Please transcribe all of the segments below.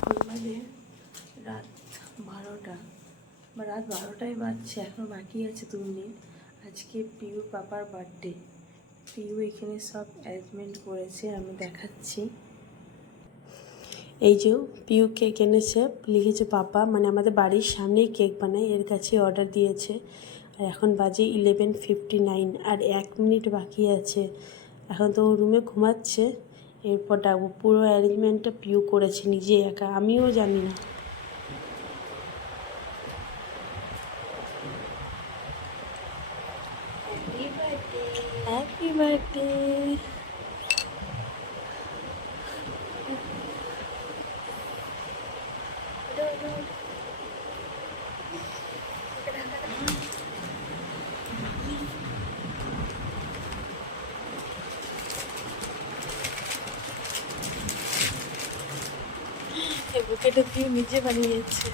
এখন রাত বারোটা, বা রাত বারোটায় বাজছে, এখন বাকি আছে দু মিনিট আজকে পিউ পাপার বার্থডে পিউ এখানে সব অ্যারেঞ্জমেন্ট করেছে, আমি দেখাচ্ছি। এই যে পিউ কেক এনেছে, লিখেছে পাপা মানে আমাদের বাড়ির সামনেই কেক বানায়, এর কাছে অর্ডার দিয়েছে। আর এখন বাজে ইলেভেন ফিফটি নাইন আর এক মিনিট বাকি আছে। এখন তো ও রুমে ঘুমাচ্ছে। এরপর ডাকবো পুরো অ্যারেঞ্জমেন্টটা পিউ করেছে নিজে একা আমিও জানি না। হ্যাপি বার্থডে বুকেটা দিয়ে নিজে বানিয়েছে।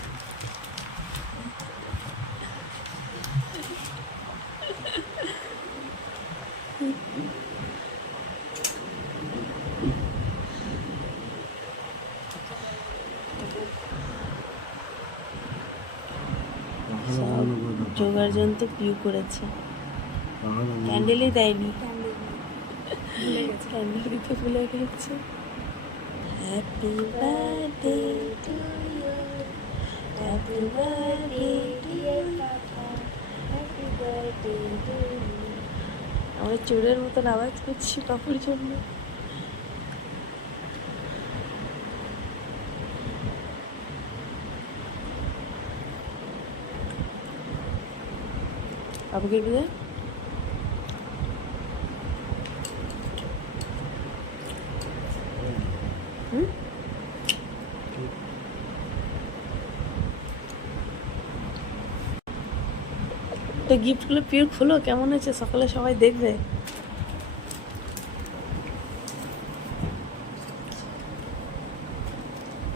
জোগাড় যন্ত্র পিউ করেছে। ক্যান্ডেলই দেয়নি। ক্যান্ডেল দিতে ভুলে গেছে। Happy birthday to you happy birthday dear papa happy birthday to you আমরা চোরের মতন আওয়াজ করছি পাপুর জন্য। পাপুকে দিয়ে হুম তো গিফটগুলো পিওর খুলো কেমন হয়েছে সকালে সবাই দেখবে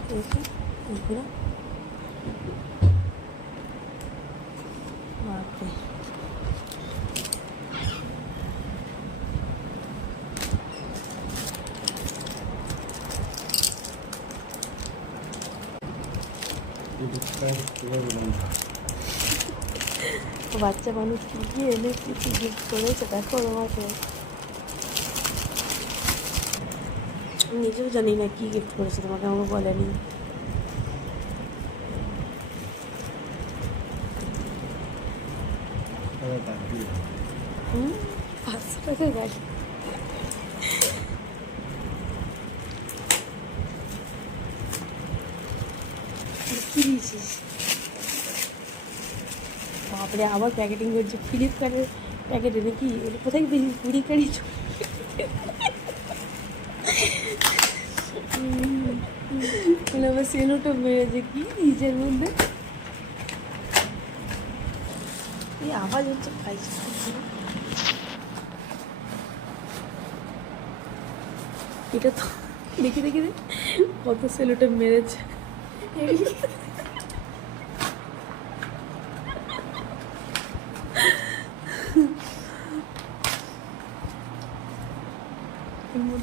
দেখি, এগুলো। বাচ্চা মানুষ কি কি এনে কি গিফট করেছে দেখো তোমাকে। আমি নিজেও জানি না কি গিফট করেছে তোমাকে আমাকে বলেনি। হুম পাঁচশো টাকা গাড়ি। বাপরে আবার প্যাকেটিং করছে ফ্লিপকার্টের প্যাকেটে এটা কোথায় কুড়ি কাড়ি আবার মেরেছে কি নিজের মধ্যে? এই হচ্ছে এটা তো দেখি দেখি কত সেলোটা মেরেছে।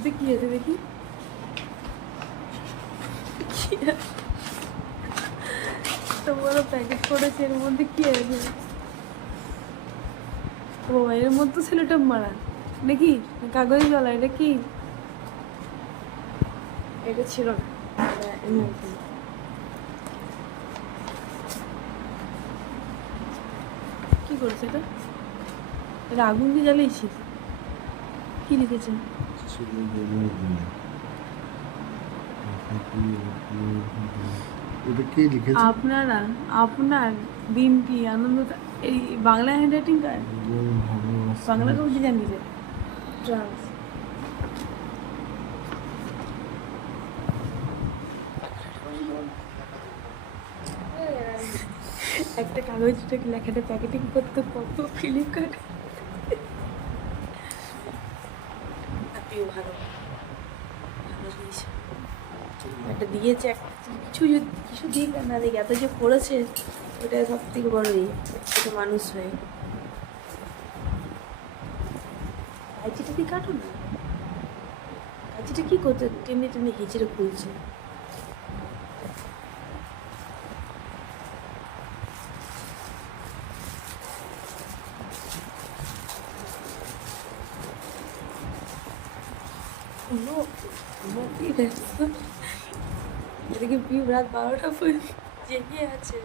আছে দেখি? কি আছে? এত বড় প্যাকেট করেছে এর মধ্যে কি আছে? ও, এর মধ্যে ছেলেটা মারা। নাকি? কাগজ জলা এটা কি এটা ছিল না। কি। করেছে এটা? আগুন দিয়ে জ্বালিয়েছিস কি লিখেছে? এটা কে লিখেছে আপনারা আপনার দিনটি আনন্দ এই বাংলা হ্যান্ড রাইটিং কার বাংলা কবি জানি যে ট্রান্স একটা কাগজটাকে লেখাটা প্যাকেটিং করতে কত ফ্লিপকার্ট? আপনিও ভালো। ভালো দিয়েছে একটা দিয়েছে, একটা কিছু যদি, কিছু দিক না দিক, এত যে করেছে, ওটা সব থেকে বড় ইয়ে ছোটো মানুষ হয়ে। কাঁচিটা দিয়ে কাটো না? কাঁচিটা কী করতে টেনে টেনে হেঁচড়ে খুলছে। এদিকে পিউ রাত বারোটা পর্যন্ত জেগে আছে।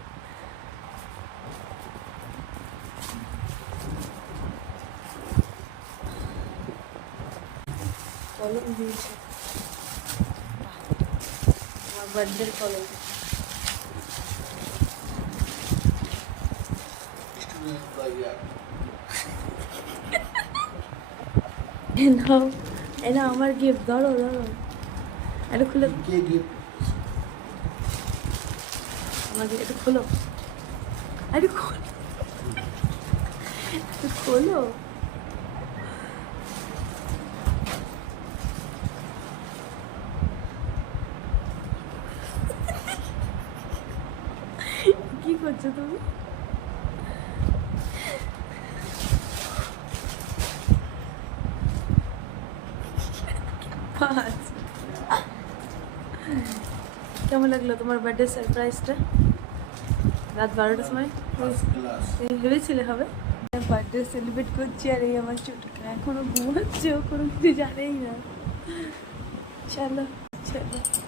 কলম দিয়েছে। আমার বার্থডের কলম এ নাও। এ নাও আমার গিফট ধরো ধরো। এটা খুলে কে গিফট আমাকে এটা খোলো। আরে খোলো। খোলো। কি করছ তুমি? পাঁচ কেমন লাগল তোমার বার্থডে সারপ্রাইজটা রাত বারোটার সময়? ভেবেছিলে হবে? বার্থডে সেলিব্রেট করছি আর এই আমার ছোটকা এখনও ঘুমাচ্ছে ও কোনো কিছু জানেই না। চলো চলো।